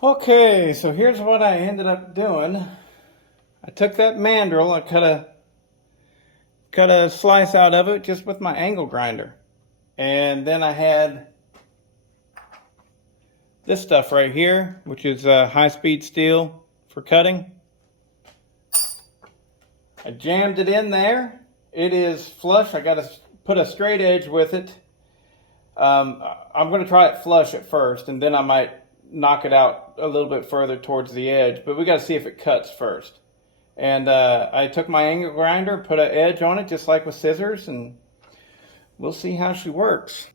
Okay, so here's what I ended up doing. I took that mandrel, I cut a slice out of it just with my angle grinder. And then I had this stuff right here, which is high-speed steel for cutting. I jammed it in there. It is flush. I got to put a straight edge with it. I'm going to try it flush at first, and then I might knock it out a little bit further towards the edge, but we got to see if it cuts first. And I took my angle grinder, put an edge on it just like with scissors, and we'll see how she works.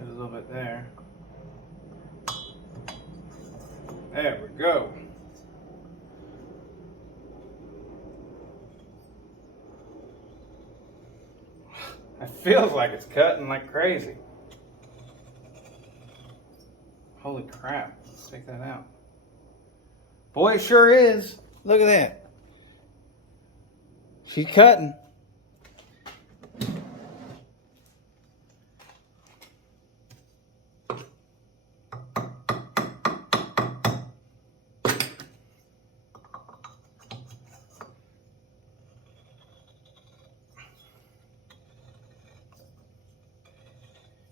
A little bit there. There we go. It feels like it's cutting like crazy. Holy crap. Let's take that out. Boy, it sure is. Look at that. She's cutting.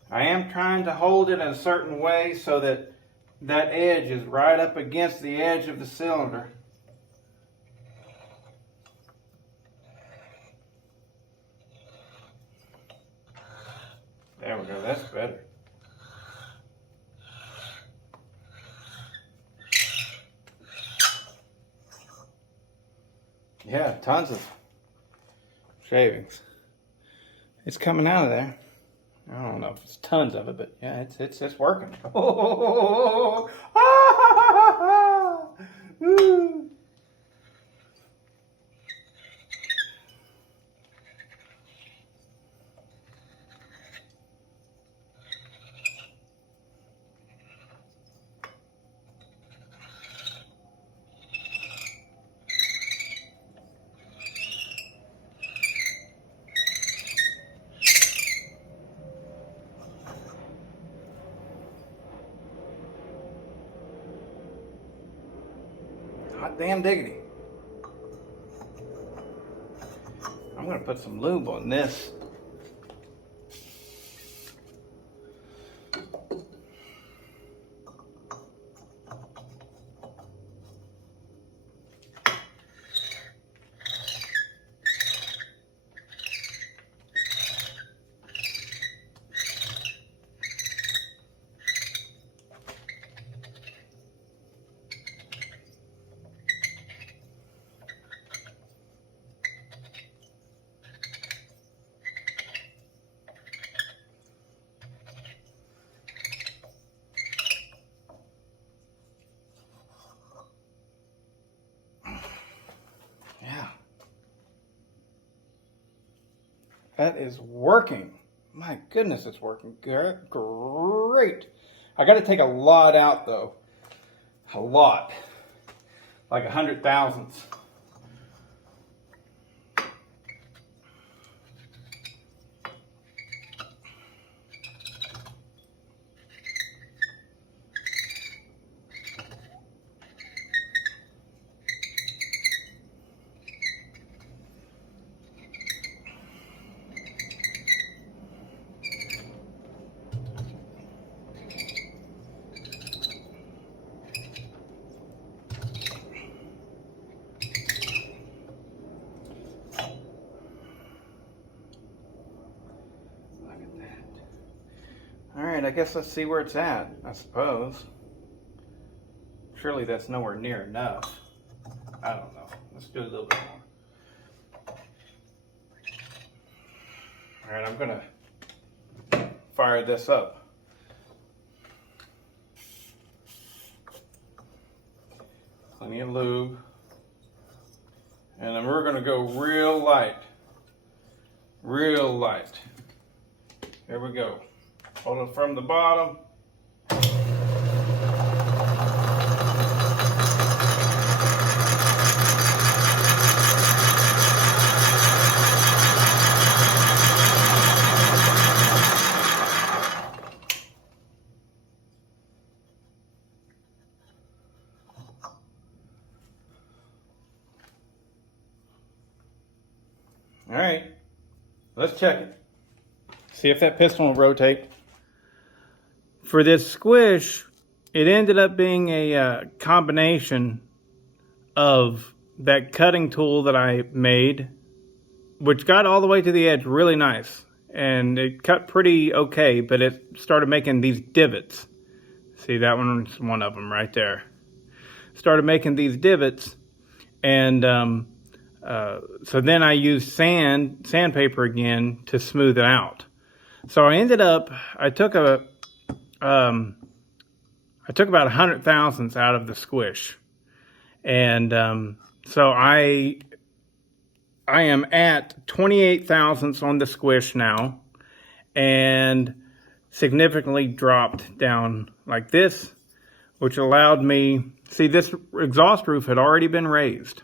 I am trying to hold it in a certain way so that that edge is right up against the edge of the cylinder. There we go, that's better. Yeah, tons of shavings. It's coming out of there. I don't know if it's tons of it, but yeah, it's working. Oh, hot damn diggity. I'm going to put some lube on this. That is working. My goodness, it's working. Great. I got to take a lot out though. A lot. Like 100 thousandths. Alright, I guess let's see where it's at, I suppose. Surely that's nowhere near enough. I don't know. Let's do a little bit more. Alright, I'm going to fire this up. Plenty of lube. And then we're going to go real light. Real light. There we go. Hold it from the bottom. All right, let's check it. See if that piston will rotate. For this squish, it ended up being a combination of that cutting tool that I made, which got all the way to the edge really nice. And it cut pretty okay, but it started making these divots. See, that one's one of them right there. Started making these divots, and so then I used sandpaper again to smooth it out. So I ended up, I took about 100 thousandths out of the squish, and so I am at 28 thousandths on the squish now, and significantly dropped down like this, which allowed me, see, this exhaust roof had already been raised,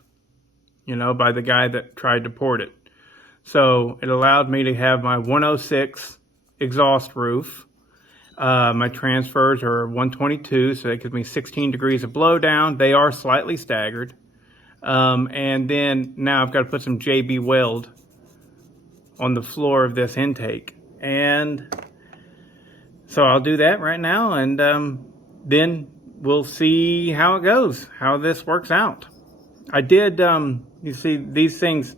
you know, by the guy that tried to port it. So it allowed me to have my 106 exhaust roof. My transfers are 122, so that gives me 16 degrees of blowdown. They are slightly staggered. And then now I've got to put some JB weld on the floor of this intake. And so I'll do that right now, and then we'll see how it goes, how this works out. I did, you see these things,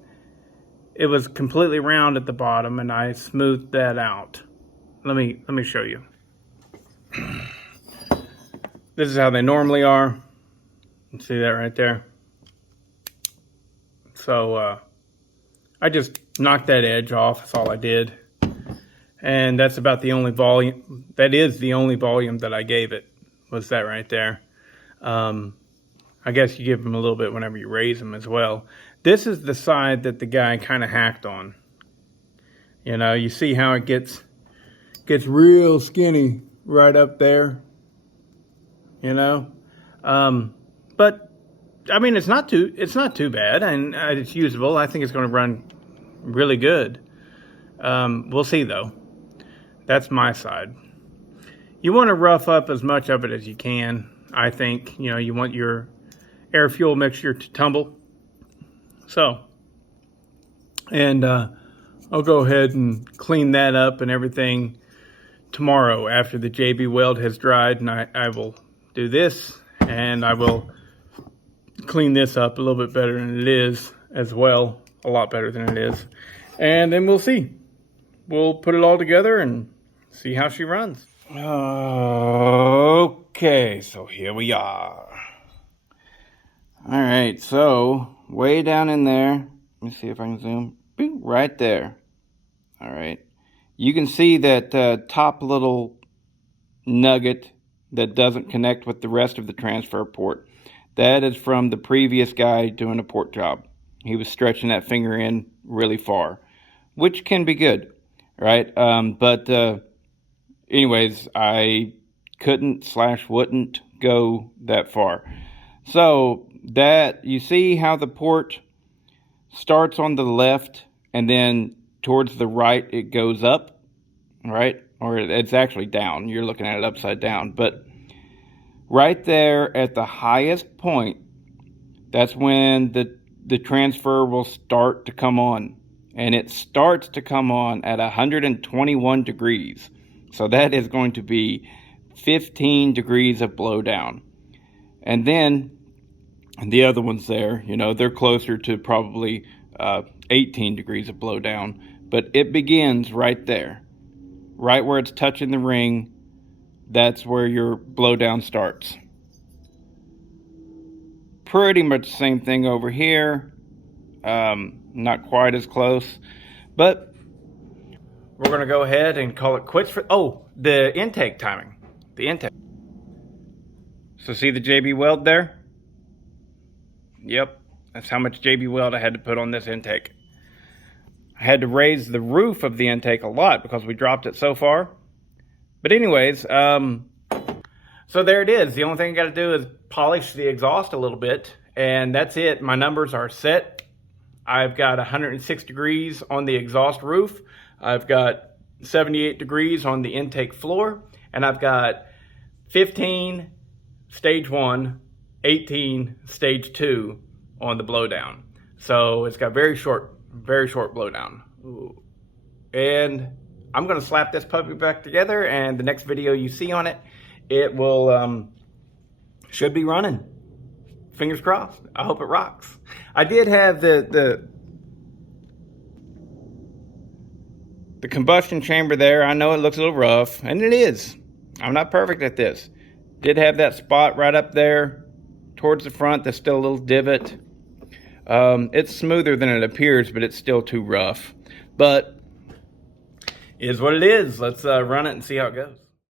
it was completely round at the bottom, and I smoothed that out. Let me show you. This is how they normally are. You see that right there? So I just knocked that edge off. That's all I did. And that's about the only volume, that is the only volume that I gave it, was that right there. I guess you give them a little bit whenever you raise them as well. This is the side that the guy kind of hacked on. You know, you see how it gets real skinny right up there, you know. But I mean, it's not too bad, and it's usable. I think it's going to run really good. We'll see though. That's my side. You want to rough up as much of it as you can. I think, you know, you want your air fuel mixture to tumble. So, and I'll go ahead and clean that up and everything tomorrow after the JB weld has dried, and I will do this, and I will clean this up a little bit better than it is as well, a lot better than it is, and then we'll see. We'll put it all together and see how she runs. Okay, so here we are. All right, so way down in there, let me see if I can zoom, boop, right there. All right, you can see that top little nugget that doesn't connect with the rest of the transfer port. That is from the previous guy doing a port job. He was stretching that finger in really far, which can be good, right? Anyways, I couldn't/wouldn't go that far. So that, you see how the port starts on the left and then towards the right it goes up, right? Or it's actually down. You're looking at it upside down. But right there at the highest point, that's when the transfer will start to come on. And it starts to come on at 121 degrees. So that is going to be 15 degrees of blowdown. And then the other ones there, you know, they're closer to probably 18 degrees of blowdown. But it begins right there. Right where it's touching the ring, that's where your blowdown starts. Pretty much the same thing over here. Not quite as close, but we're going to go ahead and call it quits for, the intake timing. The intake. So see the JB weld there? Yep, that's how much JB weld I had to put on this intake. I had to raise the roof of the intake a lot because we dropped it so far. But anyways, so there it is. The only thing I got to do is polish the exhaust a little bit, and that's it. My numbers are set. I've got 106 degrees on the exhaust roof. I've got 78 degrees on the intake floor, and I've got 15 stage 1, 18 stage 2 on the blowdown. So it's got very short Very short blowdown. Ooh. And I'm gonna slap this puppy back together, and the next video you see on it, it will, should be running. Fingers crossed. I hope it rocks. I did have the combustion chamber there. I know it looks a little rough, and it is. I'm not perfect at this. Did have that spot right up there towards the front that's still a little divot. It's smoother than it appears, but it's still too rough. But is what it is. Let's run it and see how it goes.